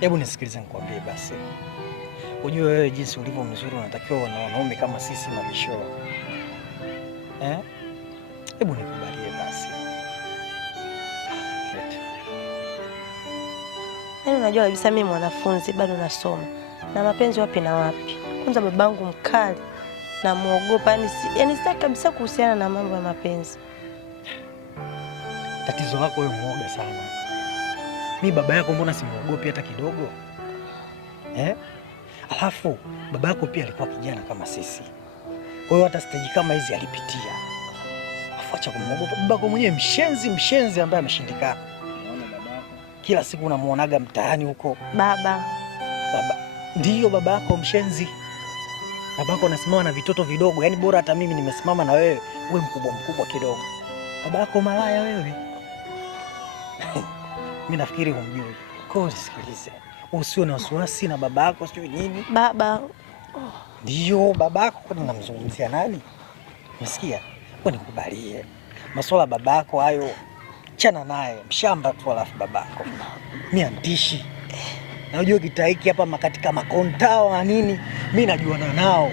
Hebu nisikilize nikwambie basi. Ujue wewe jinsi ulivyo mzuri unatakiwa na wanaume kama sisi mabisho. Hebu nikubalie basi. Yaani unajua kabisa mimi mwanafunzi bado nasoma. Na mapenzi wapi na wapi. Kwanza babangu mkali na muogopa, yaani sitaki kabisa kuhusiana na mambo ya mapenzi. Tatizo lako wewe muoga sana. Mimi baba yako mbona simuogopi hata kidogo? Alafu baba yako pia alikuwa kijana kama sisi. Kwa hiyo hata stage kama hizi alipitia. Alafu acha kumuogopa babako mwenyewe, mshenzi ambaye ameshindikana. Unaona babako? Kila siku unamuonaga mtaani huko. Baba. Ndiyo babako mshenzi. Babako anasimama na vitoto vidogo, yaani bora hata mimi nimesimama na wewe mkubwa kidogo. Babako malaya wewe. Mimi nafikiri humjui. Kwa hiyo sikilize. Usiwe na wasiwasi na babako sijui nini. Baba. Ndiyo babako, kwani unamzungumzia nani? Umesikia? Wewe nikubalie. Masuala babako hayo chana naye, mshamba tu alafu babako. Mimi antishi. Na unajua kitaiki hapa makatika makontao na nini, mimi najuana nao.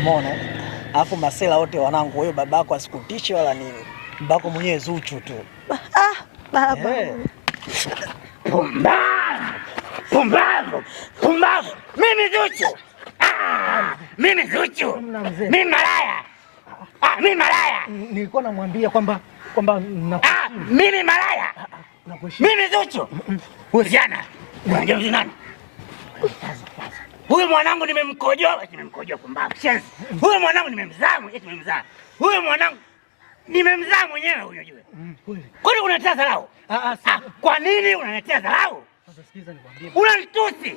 Umeona? Alafu masela wote wanangu, wewe babako asikutishe wala nini. Babako mwenyewe Zuchu tu. Baba. Pumbavu. Mimi Zuchu. Mimi Zuchu. Mimi malaya. Mimi malaya. Nilikuwa namwambia kwamba mimi malaya. Mimi Zuchu. Kijana. Unajua nani? Huyu mwanangu nimemkojoa pumbavu. Shenzi. Huyu mwanangu nimemzaa. Huyu mwanangu nimemzaa mwenyewe huyo unajua. Kwani unatia dharau? Kwa nini unanitia dharau? Sasa sikiza nikwambie. Unanitusi.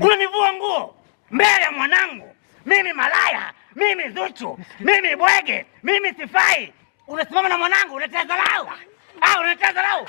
Unanivua nguo mbele ya mwanangu. Mimi malaya, mimi Zuchu, mimi bwege, mimi sifai. Unasimama na mwanangu unatia dharau. Unatia dharau.